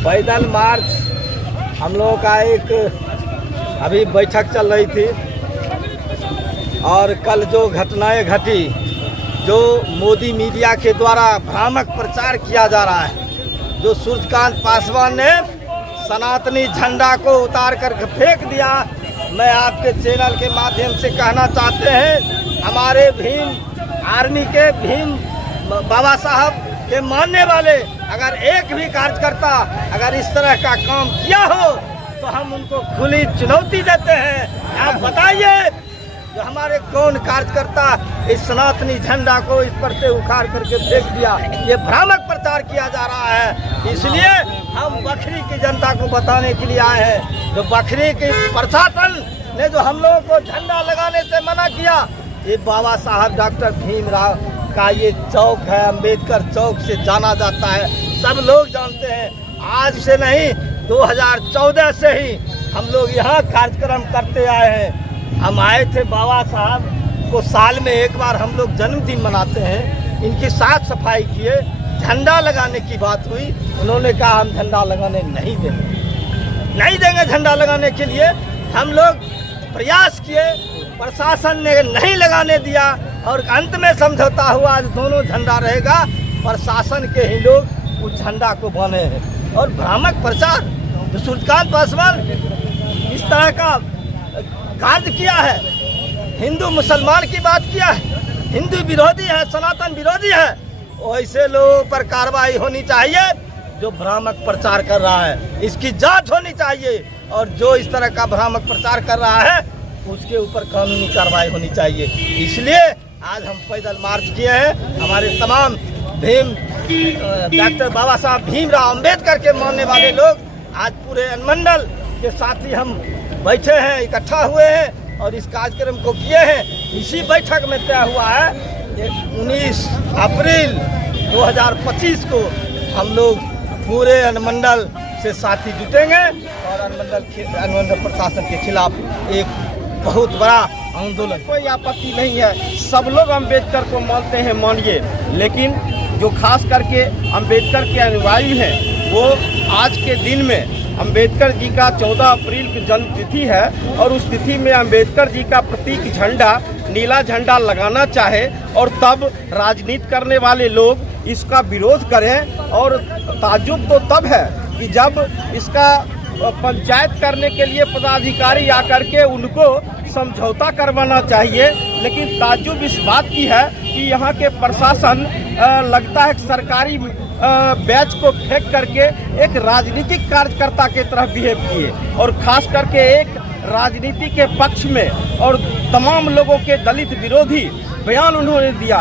पैदल मार्च हम लोगों का एक अभी बैठक चल रही थी और कल जो घटनाएं घटी, जो मोदी मीडिया के द्वारा भ्रामक प्रचार किया जा रहा है, जो सूर्यकांत पासवान ने सनातनी झंडा को उतार कर फेंक दिया। मैं आपके चैनल के माध्यम से कहना चाहते हैं, हमारे भीम आर्मी के भीम बाबा साहब के मानने वाले अगर एक भी कार्यकर्ता अगर इस तरह का काम किया हो तो हम उनको खुली चुनौती देते हैं। आप बताइए, जो हमारे कौन कार्यकर्ता इस सनातनी झंडा को इस पर से उखाड़ करके फेंक दिया। ये भ्रामक प्रचार किया जा रहा है। इसलिए हम बखरी की जनता को बताने के लिए आए हैं। जो बखरी के प्रशासन ने जो हम लोगों को झंडा लगाने से मना किया, ये बाबा साहब डॉक्टर भीमराव का ये चौक है, अंबेडकर चौक से जाना जाता है, सब लोग जानते हैं। आज से नहीं, 2014 से ही हम लोग यहाँ कार्यक्रम करते आए हैं। हम आए थे, बाबा साहब को साल में एक बार हम लोग जन्मदिन मनाते हैं, इनकी साफ सफाई किए, झंडा लगाने की बात हुई, उन्होंने कहा हम झंडा लगाने नहीं देंगे झंडा लगाने के लिए हम लोग प्रयास किए, प्रशासन ने नहीं लगाने दिया और अंत में समझौता हुआ, आज दोनों झंडा रहेगा। प्रशासन के ही लोग उस झंडा को बांधे हैं और भ्रामक प्रचार जो सूर्यकांत पासवान इस तरह का कार्य किया है, हिंदू मुसलमान की बात किया है, हिंदू विरोधी है, सनातन विरोधी है, वैसे लोगों पर कार्रवाई होनी चाहिए। जो भ्रामक प्रचार कर रहा है इसकी जांच होनी चाहिए और जो इस तरह का भ्रामक प्रचार कर रहा है उसके ऊपर कानूनी कार्रवाई होनी चाहिए। इसलिए आज हम पैदल मार्च किए हैं। हमारे तमाम भीम डॉक्टर बाबा साहब भीमराव अंबेडकर के मानने वाले लोग आज पूरे अनुमंडल के साथ ही हम बैठे हैं, इकट्ठा हुए हैं और इस कार्यक्रम को किए हैं। इसी बैठक में तय हुआ है 19 अप्रैल 2025 को हम लोग पूरे अनुमंडल से साथी जुटेंगे और अनुमंडल प्रशासन के खिलाफ एक बहुत बड़ा आंदोलन। कोई आपत्ति नहीं है, सब लोग अंबेडकर को मानते हैं, मानिए, लेकिन जो खास करके अंबेडकर के अनुयायी हैं वो आज के दिन में अंबेडकर जी का 14 अप्रैल की जन्म तिथि है और उस तिथि में अंबेडकर जी का प्रतीक झंडा, नीला झंडा लगाना चाहे और तब राजनीति करने वाले लोग इसका विरोध करें। और ताज्जुब तो तब है कि जब इसका पंचायत करने के लिए पदाधिकारी आकर के उनको समझौता करवाना चाहिए, लेकिन ताज्जुब इस बात की है कि यहाँ के प्रशासन लगता है सरकारी बैच को फेंक करके एक राजनीतिक कार्यकर्ता की तरह बिहेव किए और खास करके एक राजनीति के पक्ष में और तमाम लोगों के दलित विरोधी बयान उन्होंने दिया।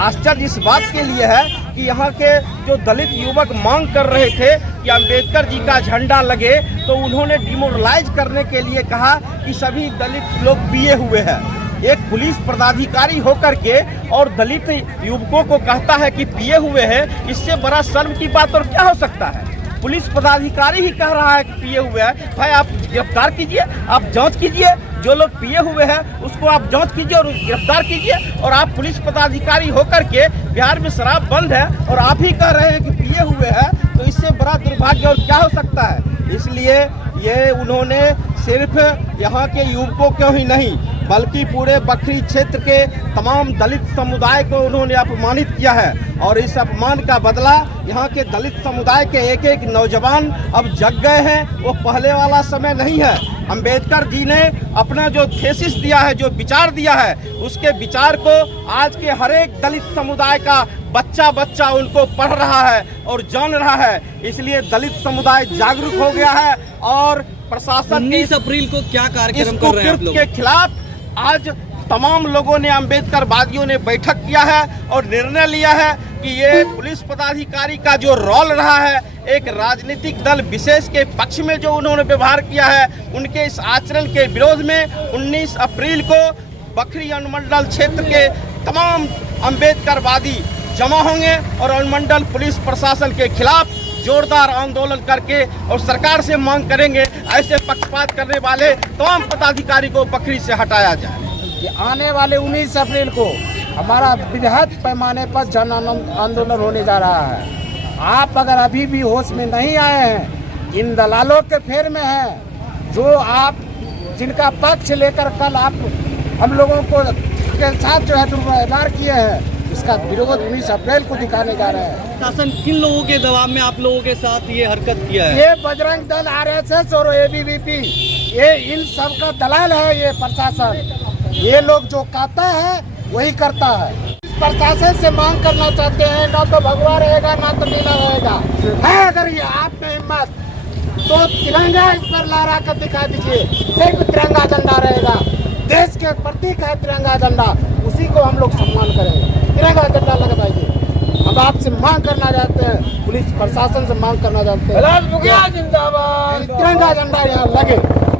आश्चर्य इस बात के लिए है कि यहाँ के जो दलित युवक मांग कर रहे थे कि अंबेडकर जी का झंडा लगे, तो उन्होंने डिमोरलाइज करने के लिए कहा कि सभी दलित लोग पिए हुए हैं। एक पुलिस पदाधिकारी होकर के और दलित युवकों को कहता है कि पिए हुए हैं, इससे बड़ा शर्म की बात और क्या हो सकता है। पुलिस पदाधिकारी ही कह रहा है कि पिए हुए हैं। भाई आप गिरफ्तार कीजिए, आप जांच कीजिए, जो लोग पिए हुए हैं उसको आप जांच कीजिए और गिरफ्तार कीजिए। और आप पुलिस पदाधिकारी होकर के बिहार में शराब बंद है और आप ही कह रहे हैं कि पिए हुए हैं, तो इससे बड़ा दुर्भाग्य और क्या हो सकता है। इसलिए ये उन्होंने सिर्फ यहाँ के युवकों को ही नहीं बल्कि पूरे बखरी क्षेत्र के तमाम दलित समुदाय को उन्होंने अपमानित किया है और इस अपमान का बदला यहाँ के दलित समुदाय के एक एक नौजवान अब जग गए हैं। वो पहले वाला समय नहीं है। अंबेडकर जी ने अपना जो थीसिस दिया है, जो विचार दिया है, उसके विचार को आज के हर एक दलित समुदाय का बच्चा बच्चा उनको पढ़ रहा है और जान रहा है। इसलिए दलित समुदाय जागरूक हो गया है और प्रशासन 19 अप्रैल को क्या कार्यक्रम कर रहे हैं आप लोग? के खिलाफ आज तमाम लोगों ने, अंबेडकरवादियों ने बैठक किया है और निर्णय लिया है कि ये पुलिस पदाधिकारी का जो रोल रहा है, एक राजनीतिक दल विशेष के पक्ष में जो उन्होंने व्यवहार किया है, उनके इस आचरण के विरोध में 19 अप्रैल को बखरी अनुमंडल क्षेत्र के तमाम अंबेडकरवादी जमा होंगे और अनुमंडल पुलिस प्रशासन के खिलाफ जोरदार आंदोलन करके और सरकार से मांग करेंगे ऐसे पक्षपात करने वाले तमाम पदाधिकारी को बखरी से हटाया जाए। आने वाले 19 अप्रैल को हमारा बृहद पैमाने पर जन आंदोलन होने जा रहा है। आप अगर अभी भी होश में नहीं आए हैं, इन दलालों के फेर में हैं, जो आप जिनका पक्ष लेकर कल आप हम लोगों को के साथ जो है दुर्व्यवहार किए हैं, इसका विरोध 19 अप्रैल को दिखाने जा रहे हैं। शासन किन लोगों के दबाव में आप लोगों के साथ ये हरकत किया है? ये बजरंग दल, आरएसएस और एबीवीपी, ये इन सब का दलाल है। ये प्रशासन, ये लोग जो कहता है वही करता है। इस प्रशासन से मांग करना चाहते हैं, ना तो भगवा रहेगा ना तो नीला रहेगा। है अगर ये आप में हिम्मत तो तिरंगा इस पर लहरा कर दिखा दीजिए। सिर्फ तिरंगा झंडा रहेगा, देश के प्रतीक है तिरंगा झंडा, उसी को हम लोग सम्मान करेंगे। तिरंगा झंडा लगाइए। अब आपसे मांग करना चाहते हैं, पुलिस प्रशासन से मांग करना चाहते हैं, जिंदाबाद, तिरंगा झंडा यहाँ लगे।